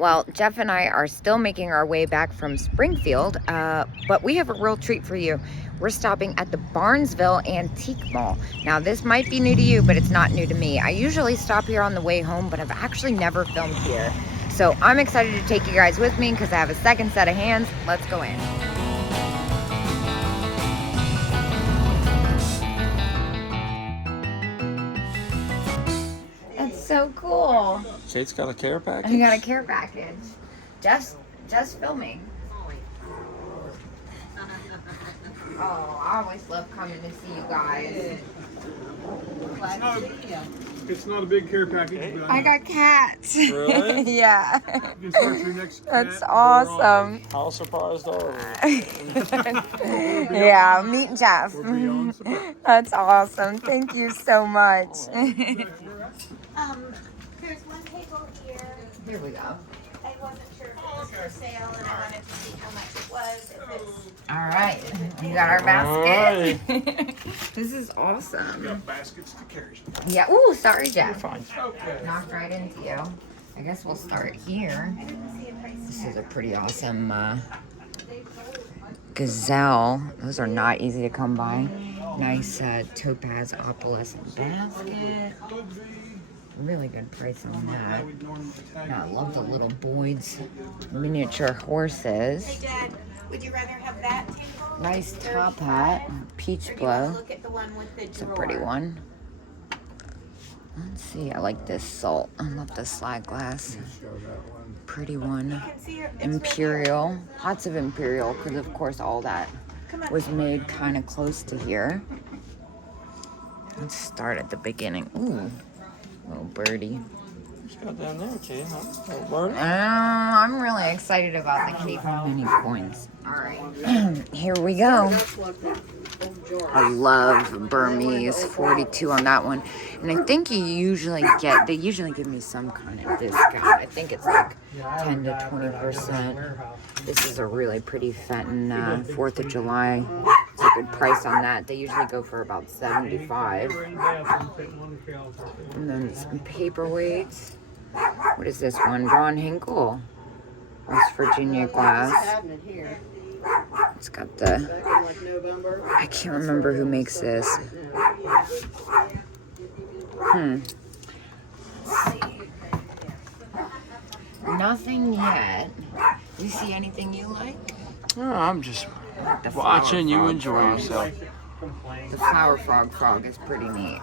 Well, Jeff and I are still making our way back from Springfield, but we have a real treat for you. We're stopping at the Barnesville Antique Mall. Now, this might be new to you, but it's not new to me. I usually stop here on the way home, but I've actually never filmed here. So I'm excited to take you guys with me because I have a second set of hands. Let's go in. That's so cool. Kate's got a care package? You got a care package. Just filming. Oh, I always love coming to see you guys. It's not a big care package, but I got cats. Really? Yeah. you can start your next That's cat awesome. How surprised are we? Yeah, meet Jeff. We're beyond surprised. That's awesome. Thank you so much. There's one table here. Here we go. I wasn't sure if it was for sale, and I wanted to see how much it was. If it's All right. We got our basket. This is awesome. Got baskets to carry. Yeah. Ooh, sorry, Jeff. Fine. Okay. Knocked right into you. I guess we'll start here. This is a pretty awesome gazelle. Those are not easy to come by. Nice topaz opalescent basket. Really good price on that. Now, I love the little Boyd's miniature horses. Hey, Dad, would you rather have that table? Nice top hat, peach Or do you want to blow. look at the one with the It's a drawer? pretty one. Let's see, I like this salt. I love the slag glass. Pretty one. You can see it. It's Imperial. Lots of Imperial, because of course all that was made kind of close to here. Let's start at the beginning. Ooh, little birdie. What's got down there, Kate? Huh? Little bird? I'm really excited about the Cape Mini coins. All right, here we go. I love Burmese, 42 on that one. And I think they usually give me some kind of discount. I think it's like 10 to 20%. This is a really pretty Fenton 4th of July. It's a good price on that. They usually go for about 75. And then some paperweights. What is this one? Ron Hinkle. West Virginia glass. It's got the, I can't remember who makes this. Let's see. Nothing yet. You see anything you like? Oh, I'm just Like the watching you flower enjoy frog yourself. The flower frog is pretty neat.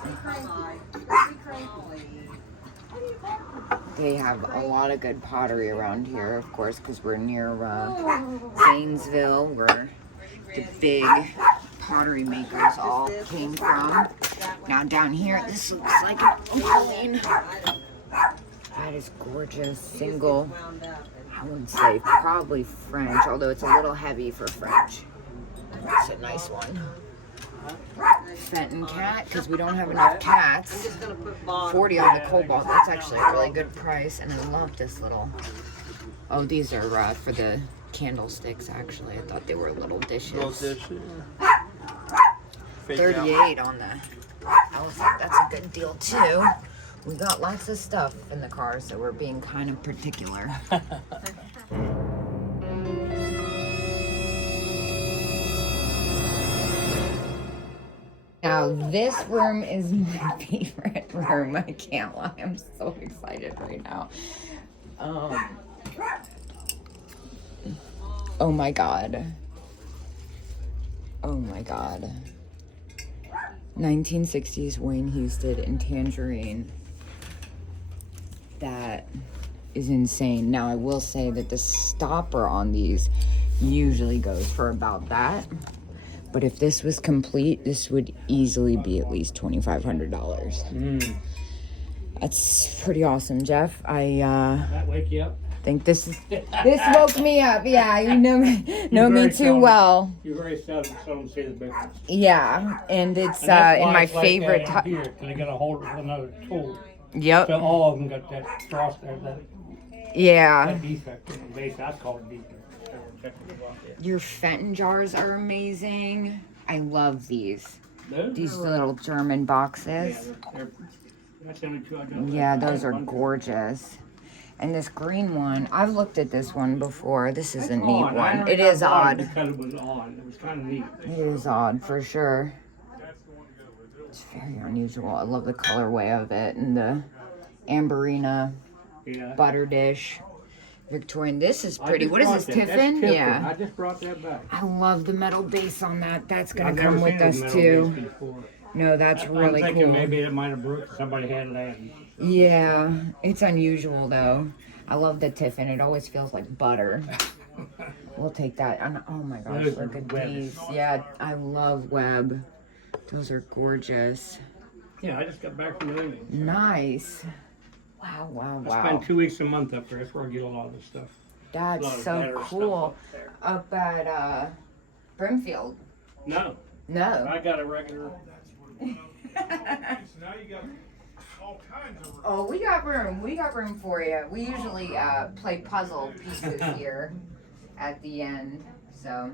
They have a lot of good pottery around here, of course, because we're near Zanesville, where the big pottery makers all came from. Now down here, this looks like an opaline. That is gorgeous. Single, I wouldn't say probably French, although it's a little heavy for French. It's a nice one. Fenton cat, because we don't have enough cats. 40 on the cobalt. That's actually a really good price. And I love this little. Oh, these are for the candlesticks, actually. I thought they were little dishes. Little dish, yeah. Fake 38 on the elephant. That's a good deal, too. We got lots of stuff in the car, so we're being kind of particular. Now, this room is my favorite room. I can't lie. I'm so excited right now. Oh my God. Oh my God. 1960s Wayne Houston and Tangerine. That is insane. Now, I will say that the stopper on these usually goes for about that. But if this was complete, this would easily be at least $2,500. That's pretty awesome, Jeff. That wake you up? think this woke me up. Yeah, you know me too well. You very seldom see the difference. Yeah, and it's And that's in why my it's like favorite. that here, 'cause they got a hold of another tool. Yep. So all of them got that frost there, that Yeah. defect in the base. I call it defect. Your Fenton jars are amazing. I love these. These little German boxes. That's the only two I got. Yeah, those are gorgeous. And this green one, I've looked at this one before. This is a It's neat odd. I one. only It got is one odd. Because it was on. It was kind of neat. It is odd for sure. It's very unusual. I love the colorway of it and the amberina Yeah. butter dish. Victorian. This is pretty. I What is just this, brought that. That's Tiffin? Tiffin. Yeah. I just brought that back. I love the metal base on that. That's gonna I've come never with seen us those metal too. bases before. No, that's really I'm thinking cool. maybe it might have broke. Somebody had that. Yeah, it's unusual though. I love the Tiffin. It always feels like butter. We'll take that. And oh my gosh, Those look are at web. these. Yeah, I love web. Those are gorgeous. Yeah, I just got back from England. Nice. Wow, wow, I wow. spend 2 weeks a month up there. That's where I get a lot of this stuff. A lot That's of so better stuff cool. up there. Up at Brimfield. No, No. I got a regular. Now you got all kinds of. Oh, we got room. We got room for you. We usually play puzzle pieces here at the end. So,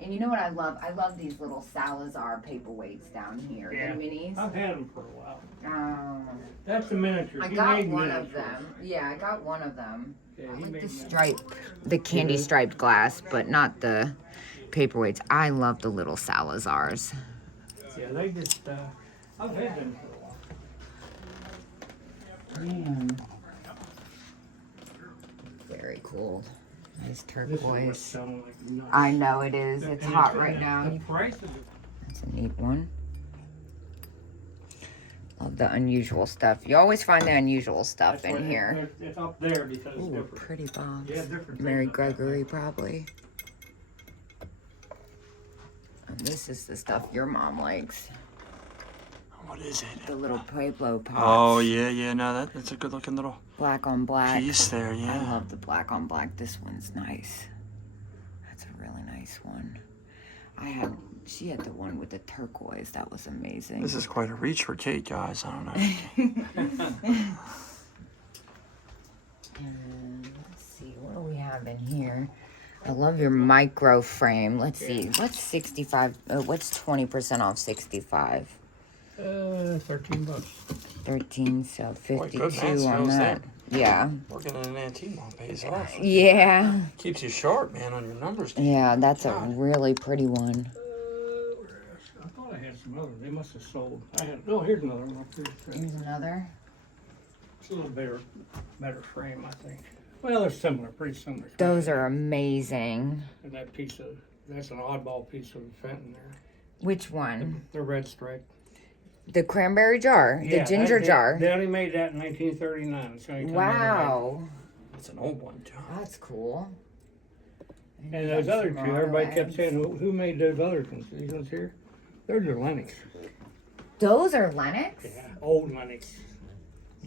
and you know what I love? I love these little Salazar paperweights down here. Yeah. The minis. I've had them for a while. Um, That's a miniature. I He got made one of miniatures. them. Yeah, I got one of them. Yeah, I he like made the miniatures. stripe, the candy striped glass, but not the paperweights. I love the little Salazars. Yeah, they just. I've had them for a while. Man. Very cool. Nice This is turquoise. what's selling like nuts. I know it is. It's And hot the- right now. The prices. That's a neat one. Love the unusual stuff. You always find the unusual stuff That's in what- here. It's up there because it's Ooh, different. pretty box. Yeah, different Mary things up there. Gregory, probably. And this is the stuff your mom likes. What is it? The little Pueblo pots. Oh, yeah. No, that's a good looking little Black on black. piece there, I yeah. love the black on black. This one's nice. That's a really nice one. She had the one with the turquoise. That was amazing. This is quite a reach for Kate, guys. I don't know. And let's see, what do we have in here? I love your micro frame. Let's see, what's 65? What's 20% off 65? $13. 13, so 52 good math on skills that. Yeah, Working in an antique mall pays off. yeah, Keeps you sharp, man, on your numbers. yeah. That's a really pretty one. I thought I had some others. They must have sold. Oh, here's another one. Here's another. It's a little better frame, I think. Well, they're similar, pretty similar. Those are amazing. And that's an oddball piece of Fenton there. Which one? The red stripe. The cranberry jar, the ginger jar. They only made that in 1939. It's gonna come in Wow, It's an old one, John. that's cool. And those other two, everybody kept saying, who made those other ones? These ones here? Those are Lennox. Those are Lennox? Yeah, old Lennox.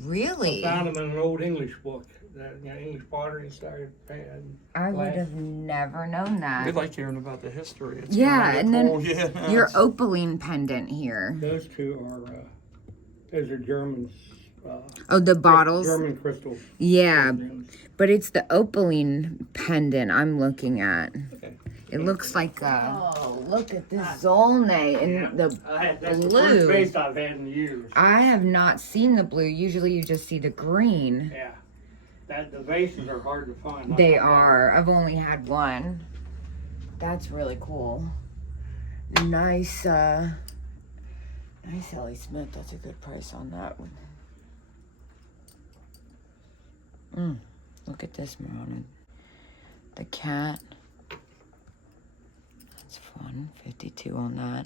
Really? Found them in an old English book. English pottery started. I would have never known We that. like hearing about the history. It's Yeah, kinda and then cool. Yeah, your it's- opaline pendant here. Those two are, those are Germans. Oh, the bottles? German crystals. Yeah, but it's the opaline pendant I'm looking at. Okay. It looks like oh, look at this Zolnay and the That's the blue. first base I've had in years. I have not seen the blue. Usually you just see the green. Yeah. The vases are hard to find. They are. I've only had one. That's really cool. Nice, nice Ellie Smith. That's a good price on that one. Look at this, Marana. The cat. That's fun. 52 on that.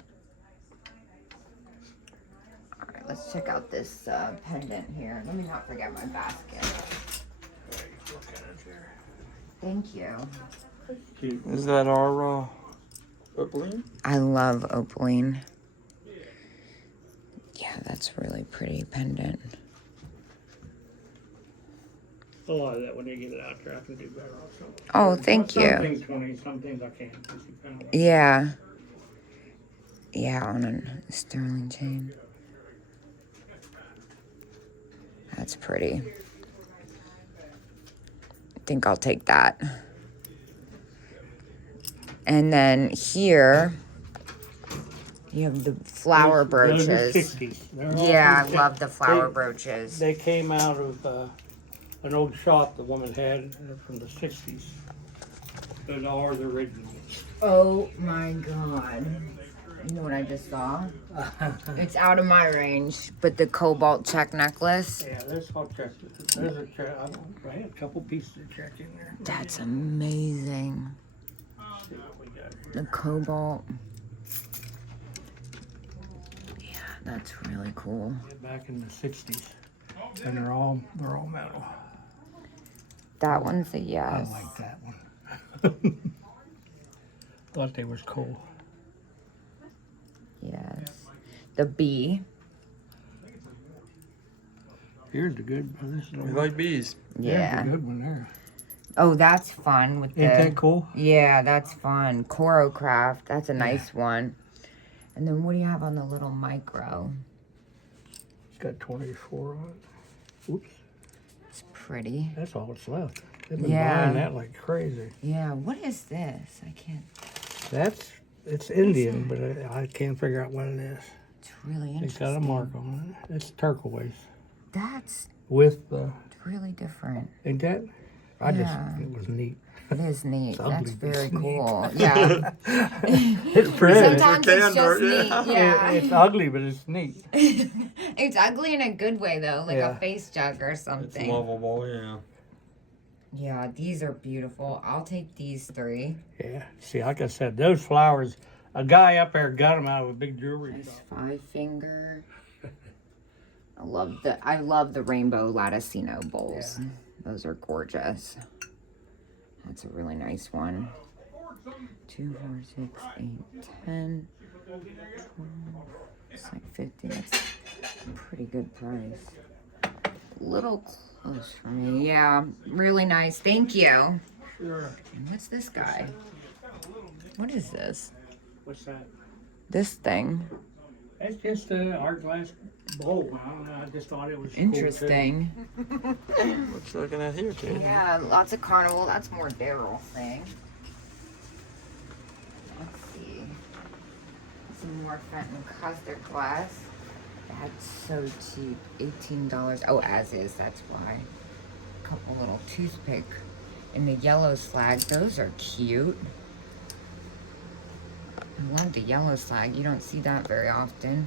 All right, let's check out this pendant here. Let me not forget my basket. Thank you. Is that our opaline? I love opaline. Yeah, that's really pretty pendant. A lot of that when you get it out there, I can do better on some. Oh, thank Some you. things 20, some things I can't. Just depend on- Yeah. Yeah, on a sterling chain. That's pretty. I think I'll take that. And then here, you have the flower Those are brooches. 60s. They're all Yeah, I from love the flower they- brooches. They came out of an old shop the woman had from the 60s. Those are the originals. Oh my god. You know what I just saw? It's out of my range, but the cobalt check necklace. Yeah, there's all check. There's a check. I had a couple pieces of check in there. That's amazing. Let's see what we got here. The cobalt. Yeah, that's really cool. Back in the 60s. And they're all metal. That one's a I yes. like that one. Thought they was cool. Yes. The bee. Here's the good one. This is the We one. like bees. Yeah. There's the good one there. Oh, that's fun with Ain't the. that cool? Yeah, that's fun. Corocraft. That's a nice one. And then what do you have on the little micro? It's got 24 on it. Oops. It's pretty. That's all that's left. They've been Yeah. buying that like crazy. Yeah. What is this? I can't. It's Indian, but I can't figure out what it is. It's really It's interesting. got a mark on it. It's turquoise That's with the. really different. Ain't that? Yeah. It was neat. It is neat. It's That's ugly, but very it's neat. cool. Yeah. It's pretty. Sometimes it's just Candor, neat. Yeah. It's ugly, but it's neat. It's ugly in a good way though, like Yeah. a face jug or It's something. lovable, yeah. Yeah, these are beautiful. I'll take these 3. Yeah. See, like I said, those flowers. A guy up there got them out of a big jewelry Nice shop. 5-finger. I love the rainbow latticino bowls. Yeah. Those are gorgeous. That's a really nice one. 2, 4, 6, 8, 10. 12. It's like 50. That's a pretty good price. A little close for me. Yeah, really nice. Thank you. Sure. And what's this guy? What is this? What's that? This thing. That's just an art glass bowl. I don't know. I just thought it was cool, too. Interesting. What you looking at here, too? Yeah, lots of carnival. That's more Daryl's thing. Let's see. Some more Fenton custard glass. That's so cheap. $18. Oh, as is. That's why. A couple little toothpick in the yellow slag. Those are cute. I love the yellow slag. You don't see that very often.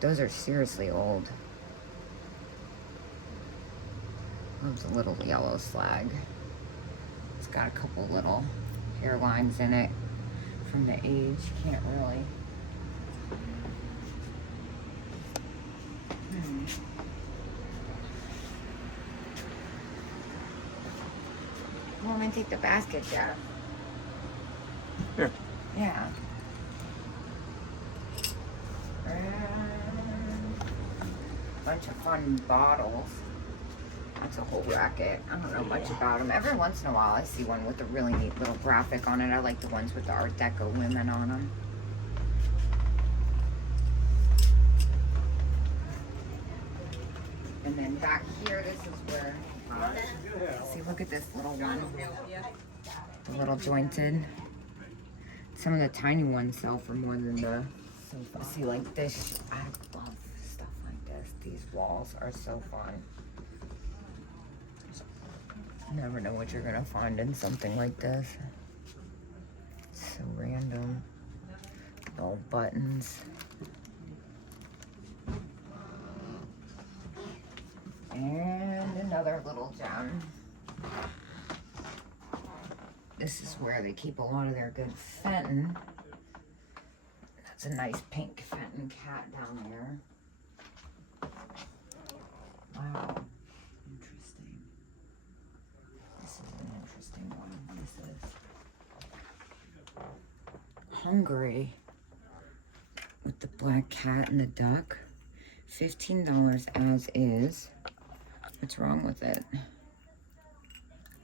Those are seriously old. Love the little yellow slag. It's got a couple little hairlines in it from the age. Can't really. Well, I'm gonna take the basket, Jeff. Here. Yeah. Bunch of fun bottles. That's a whole racket. I don't know much about them. Every once in a while I see one with a really neat little graphic on it. I like the ones with the Art Deco women on them. And then back here, this is where, see, look at this little one. The little jointed. Some of the tiny ones sell for more than the sofa. See, like this, I love stuff like this. These walls are so fun. You never know what you're gonna find in something like this. It's so random. Little buttons. And another little gem. This is where they keep a lot of their good Fenton. That's a nice pink Fenton cat down there. Wow. Interesting. This is an interesting one. This is Hungary with the black cat and the duck. $15 as is. What's wrong with it?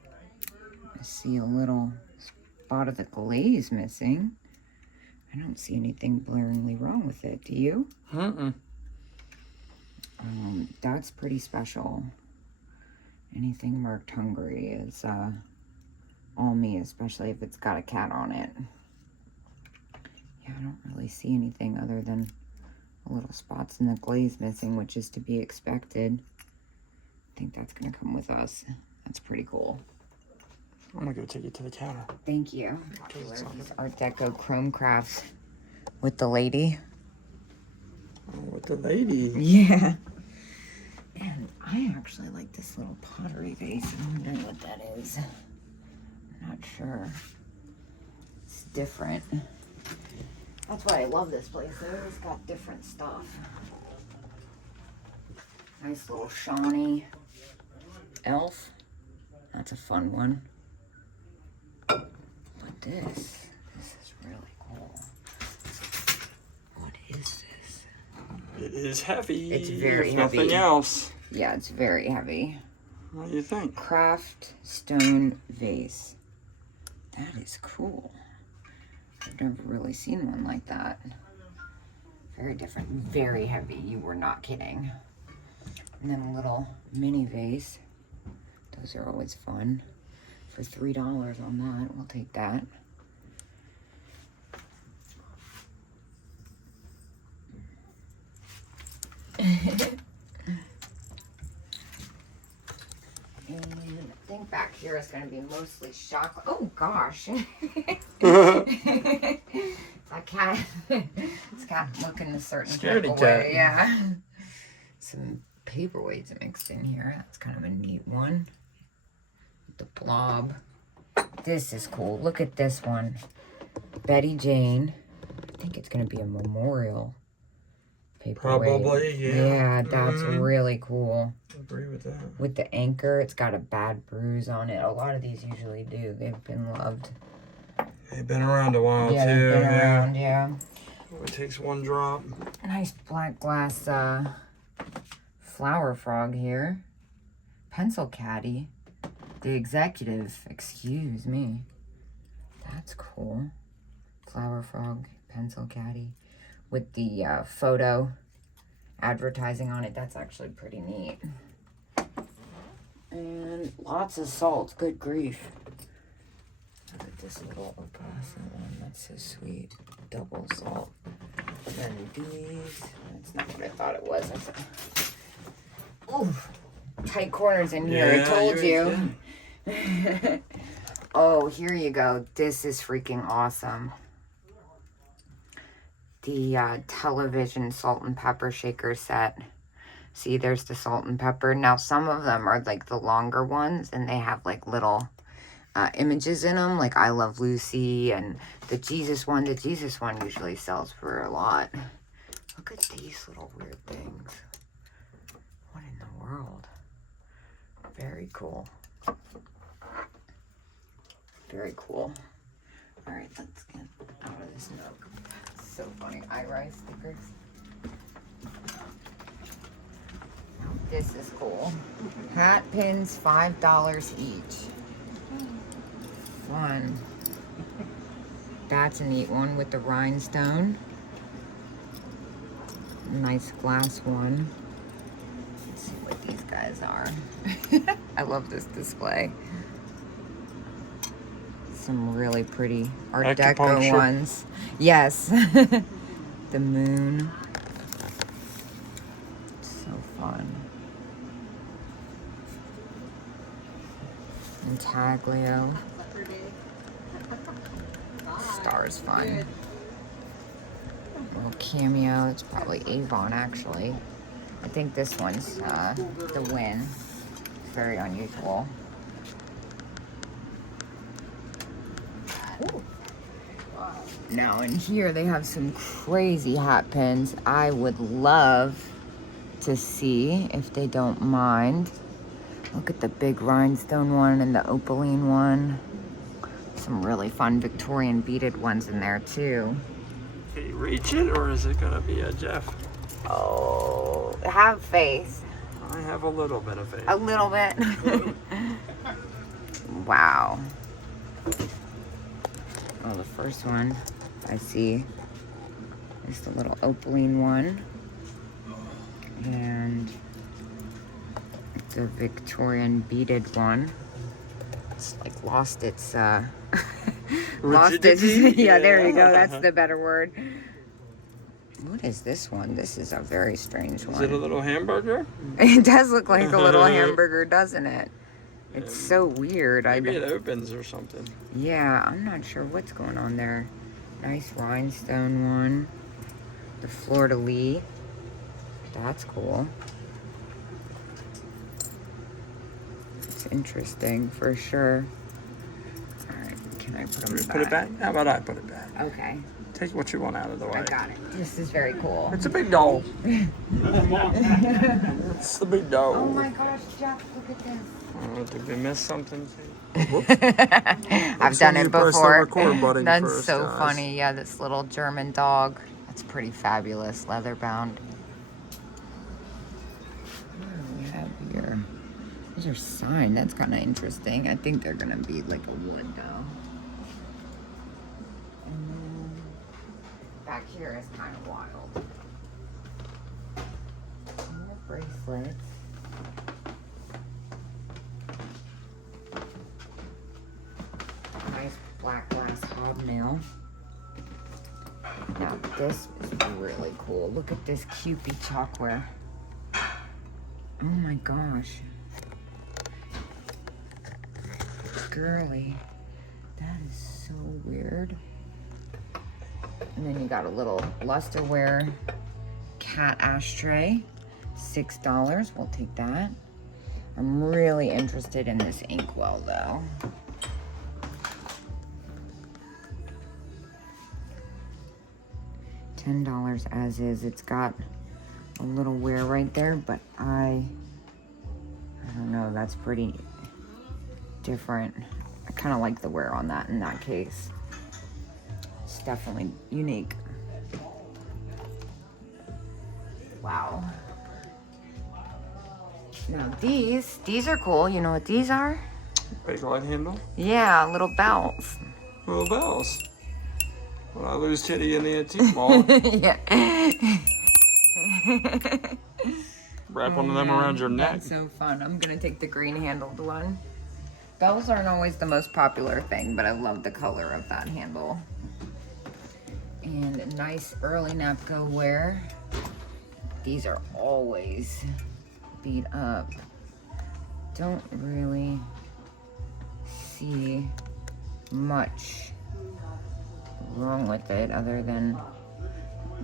I see a little spot of the glaze missing. I don't see anything blaringly wrong with it. Do you? Mm-mm. That's pretty special. Anything marked Hungary is all me, especially if it's got a cat on it. Yeah, I don't really see anything other than a little spots in the glaze missing, which is to be expected. think that's gonna come with us. That's pretty cool. I'm gonna go take it to the counter. Thank you. These Art Deco chrome crafts with the lady. Oh, with the lady. Yeah. And I actually like this little pottery vase. I'm wondering what that is. I'm not sure. It's different. That's why I love this place. They always got different stuff. Nice little Shawnee elf. That's a fun one. But this is really cool. What is this? It is heavy. It's very if heavy. Nothing else. Yeah, it's very heavy. What do you think? Craft stone vase. That is cool. I've never really seen one like that. Very different. Very heavy. You were not kidding. And then a little mini vase. Those are always fun. For $3 on that, we'll take that. And I think back here is going to be mostly chocolate. Oh gosh. That cat, it's cat looking a certain Scaredy type of cat. way. Yeah. Some paperweights mixed in here. That's kind of a neat one. The blob. This is cool. Look at this one. Betty Jane. I think it's going to be a memorial paperweight. Probably, yeah. Yeah, that's really cool. I agree with that. With the anchor, it's got a bad bruise on it. A lot of these usually do. They've been loved. They've been around a while Yeah, too. they've been Yeah. around, yeah. It takes one drop. Nice black glass flower frog here. Pencil caddy. The executive, excuse me. That's cool. Flower frog, pencil caddy. With the photo advertising on it. That's actually pretty neat. And lots of salt. Good grief. Look at this little opalescent one. That's so sweet. Double salt. And then these. That's not what I thought it was. Ooh, tight corners in here. I told you. Oh, here you go. This is freaking awesome. The television salt and pepper shaker set. See, there's the salt and pepper. Now, some of them are like the longer ones, and they have like little images in them, like I Love Lucy and the Jesus one. The Jesus one usually sells for a lot. Look at these little weird things. What in the world? Very cool. Very cool. All right, let's get out of this nook. So funny. iRise stickers. This is cool. Hat pins, $5 each. Fun. That's a neat one with the rhinestone. Nice glass one. Let's see what these guys are. I love this display. Some really pretty Art Deco Acupuncture. ones. Yes. The moon. So fun. Intaglio. Star's fun. Little cameo. It's probably Avon, actually. I think this one's the Win. Very unusual. Ooh. Now in here they have some crazy hat pins. I would love to see if they don't mind. Look at the big rhinestone one and the opaline one. Some really fun Victorian beaded ones in there too. Can you reach it, or is it gonna be a Jeff? Oh, have faith. I have a little bit of faith. A little bit. Wow. Oh, the first one I see is the little opaline one. And the Victorian beaded one. It's like lost its lost its Rigidity? yeah, there you go. Yeah. That's the better word. What is this one? This is a very strange Is one. it a little hamburger? It does look like a little hamburger, doesn't it? It's so weird. Maybe it opens or something. Yeah, I'm not sure what's going on there. Nice rhinestone one. The fleur-de-lis. That's cool. It's interesting for sure. Alright, can I put them back? Put it back? How about I put it back? Okay, Take what you want out of the way. I got it. This is very cool. It's a big doll. It's the big doll. Oh my gosh, Jeff, look at this. Did we miss something? I've done it Press the before. record button That's first, so guys. funny. Yeah, this little German dog. That's pretty fabulous. Leather bound. What do we have here? These are signed. That's kind of interesting. I think they're going to be like a wood though. And then back here is kind of wild. More bracelets. Nice black glass hobnail. Now this is really cool. Look at this Kewpie chalkware. Oh my gosh. Girly. That is so weird. And then you got a little lusterware cat ashtray. $6. We'll take that. I'm really interested in this inkwell though. $10 as is. It's got a little wear right there, but I don't know, that's pretty different. I kind of like the wear on that in that case. It's definitely unique. Wow. Now these are cool. You know what these are? Big light handle. Yeah, little bells. Little bells. When I lose Titty in the antique mall, Yeah. wrap one of them around your neck. That's so fun. I'm gonna take the green handled one. Bells aren't always the most popular thing, but I love the color of that handle. And a nice early Napco wear. These are always beat up. Don't really see much wrong with it other than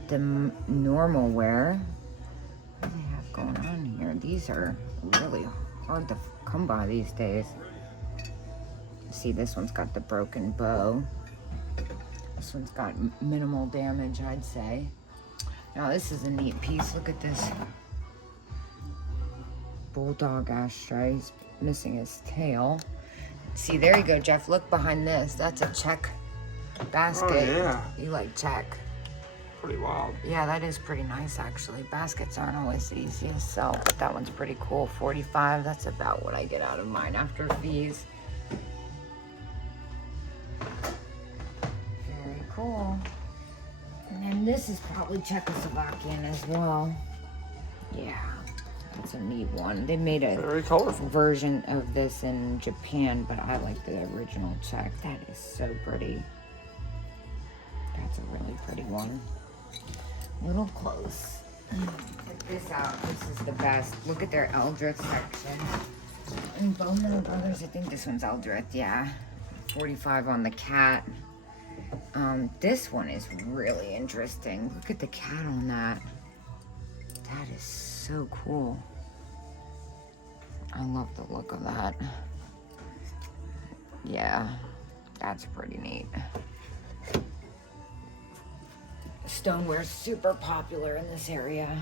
the normal wear. What do they have going on here? These are really hard to come by these days. See, this one's got the broken bow. This one's got minimal damage, I'd say. Now this is a neat piece. Look at this bulldog ashtray. He's missing his tail. See, there you go, Jeff. Look behind this. That's a check basket. Oh, yeah. You like check. Pretty wild. Yeah, that is pretty nice, actually. Baskets aren't always the easiest to sell, but that one's pretty cool. $45, that's about what I get out of mine after fees. Very cool. And then this is probably Czechoslovakian as well. Yeah, that's a neat one. They made a Very colorful. version of this in Japan, but I like the original Czech. That is so pretty. That's a really pretty one. A little close. Check this out. This is the best. Look at their Eldritch section. And Bowman Brothers, I think this one's Eldritch, yeah. 45 on the cat. This one is really interesting. Look at the cat on that. That is so cool. I love the look of that. Yeah, that's pretty neat. Stoneware's super popular in this area.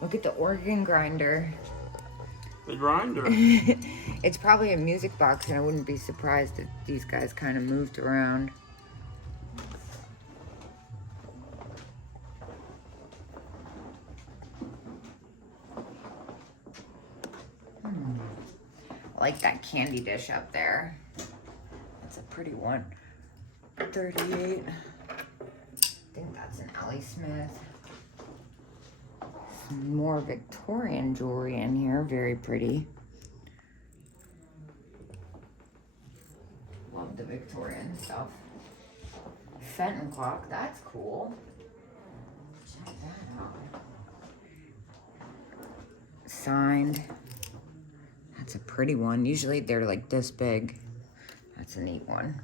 Look at the organ grinder. The grinder. It's probably a music box, and I wouldn't be surprised if these guys kind of moved around. I like that candy dish up there. That's a pretty one. 38. I think that's an Ellie Smith. Some more Victorian jewelry in here. Very pretty. Love the Victorian stuff. Fenton clock. That's cool. Check that signed. That's a pretty one. Usually they're like this big. That's a neat one.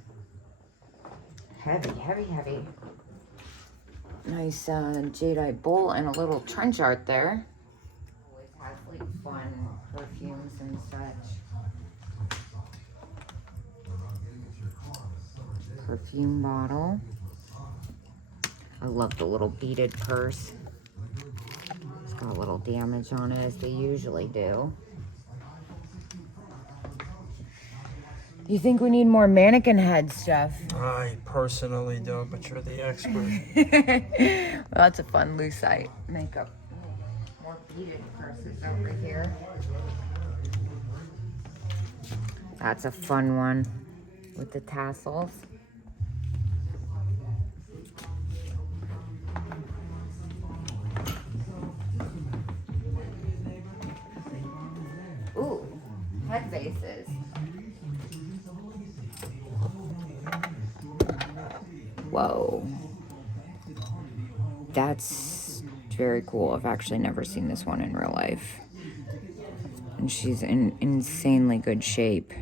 Heavy, heavy, heavy. Nice jadeite bowl and a little trench art there. Always has like fun perfumes and such. Perfume bottle. I love the little beaded purse. It's got a little damage on it, as they usually do. You think we need more mannequin heads, Jeff? I personally don't, but you're the expert. Well, that's a fun lucite makeup. More beaded purses over here. That's a fun one with the tassels. Ooh, head vases. Whoa. That's very cool. I've actually never seen this one in real life. And she's in insanely good shape.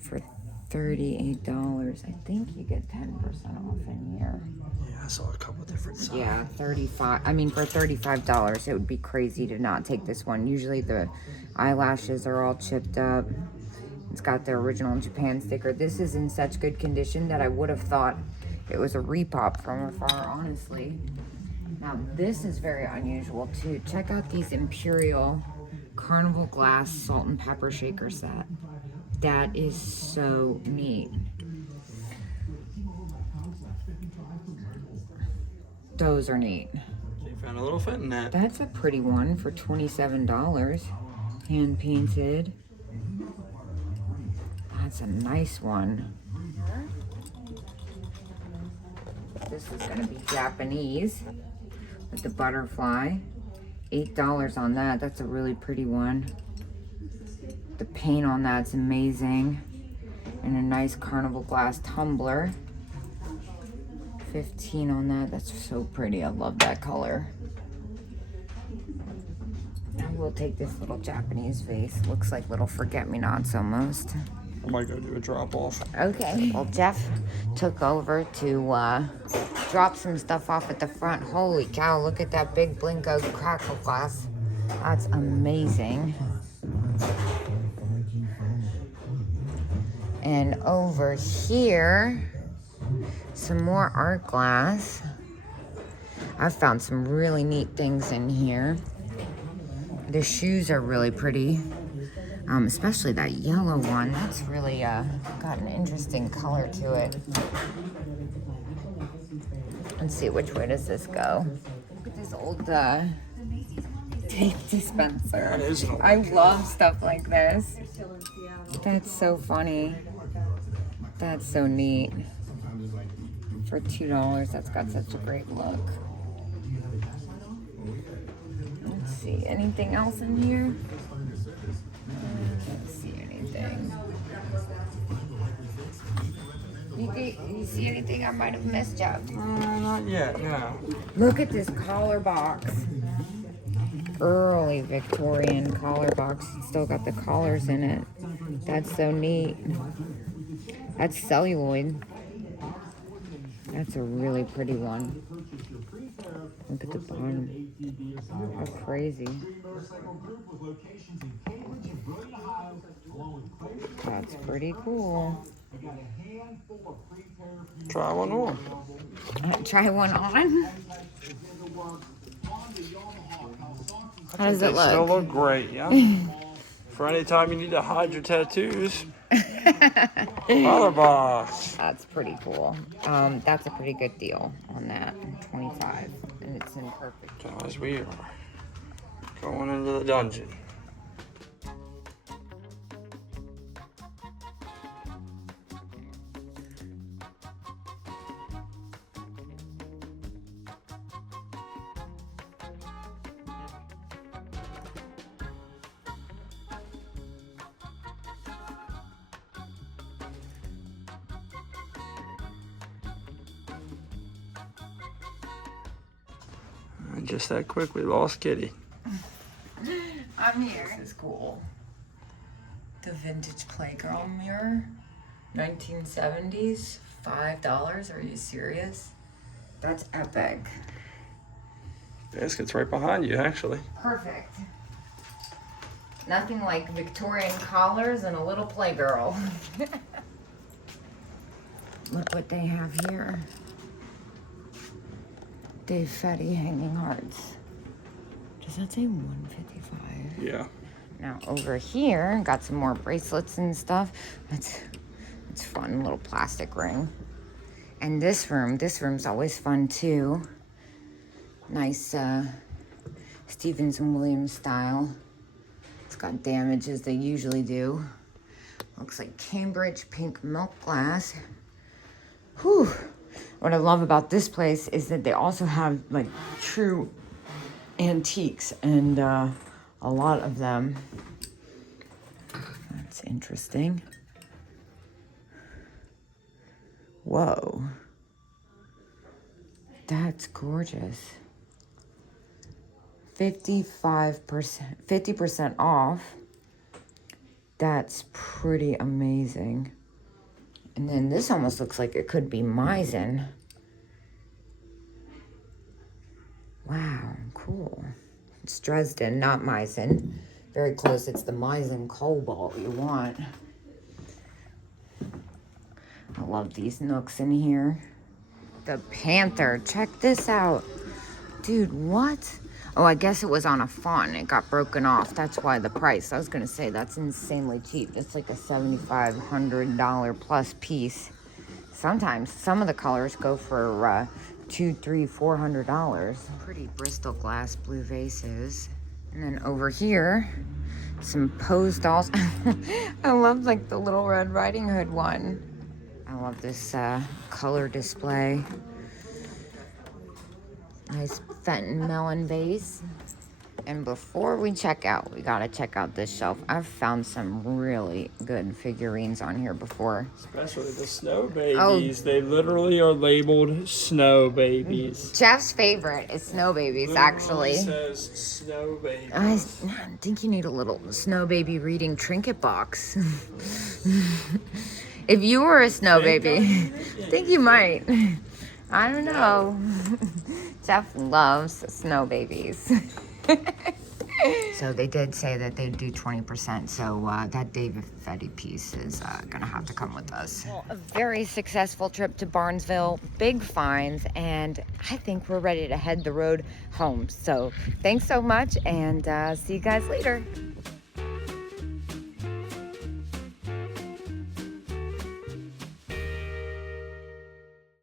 For $38, I think you get 10% off in here. Yeah, I saw a couple different sizes. Yeah, $35. I mean, for $35, it would be crazy to not take this one. Usually the eyelashes are all chipped up. It's got the original Japan sticker. This is in such good condition that I would have thought it was a repop from afar, honestly. Now, this is very unusual, too. Check out these Imperial Carnival Glass Salt and Pepper Shaker set. That is so neat. Those are neat. You found a little fit in that. That's a pretty one for $27. Hand painted. That's a nice one. This is gonna be Japanese with the butterfly. $8 on that. That's a really pretty one. The paint on that's amazing. And a nice Carnival glass tumbler. 15 on that. That's so pretty. I love that color. I will take this little Japanese vase. Looks like little forget-me-nots almost. I might go do a drop off. Okay. Well, Jeff took over to drop some stuff off at the front. Holy cow, look at that big Blinko crackle glass. That's amazing. And over here, some more art glass. I've found some really neat things in here. The shoes are really pretty. Especially that yellow one. That's really got an interesting color to it. Let's see, which way does this go? Look at this old tape dispenser. That is an old I love stuff like this. That's so funny. That's so neat. For $2, that's got such a great look. Let's see, anything else in here? Can't see anything. You see anything I might have missed, Jeff? Not yet, no. Look at this collar box. Early Victorian collar box. It's still got the collars in it. That's so neat. That's celluloid. That's a really pretty one. Look at the bottom. How crazy. That's pretty cool. Try one on. Try one on. How does it They still look? look great, yeah. For any time you need to hide your tattoos. Mother box. That's pretty cool. That's a pretty good deal on that. 25, and it's in perfect. So as we are going into the dungeon. And just that quick, we lost Kitty. I'm here. This is cool. The vintage Playgirl mirror. 1970s. $5. Are you serious? That's epic. Basket's right behind you, actually. Perfect. Nothing like Victorian collars and a little Playgirl. Look what they have here. Dave Fetty hanging hearts. Does that say 155? Yeah. Now over here, got some more bracelets and stuff. It's fun, little plastic ring. And this room's always fun too. Nice Stevens and Williams style. It's got damage as they usually do. Looks like Cambridge pink milk glass. Whew. What I love about this place is that they also have like true antiques and a lot of them. That's interesting. Whoa. That's gorgeous. 50% off. That's pretty amazing. And then this almost looks like it could be Meissen. Wow, cool. It's Dresden, not Meissen. Very close. It's the Meissen Cobalt you want. I love these nooks in here. The Panther. Check this out. Dude, what? Oh, I guess it was on a fawn. It got broken off. That's why the price. I was going to say, that's insanely cheap. It's like a $7,500 plus piece. Sometimes some of the colors go for $200, $300, $400. Pretty Bristol glass blue vases. And then over here, some Pose dolls. I love like the little Red Riding Hood one. I love this color display. Nice Fenton melon vase. And before we check out, we gotta check out this shelf. I've found some really good figurines on here before. Especially the snow babies. They literally are labeled snow babies. Jeff's favorite is snow babies, actually. It says snow babies. I think you need a little snow baby reading trinket box. If you were a snow baby, I think you might. I don't know. Jeff loves snow babies. So they did say that they'd do 20%, so that David Fetty piece is gonna have to come with us. Well, a very successful trip to Barnesville, big finds, and I think we're ready to head the road home. So thanks so much, and see you guys later.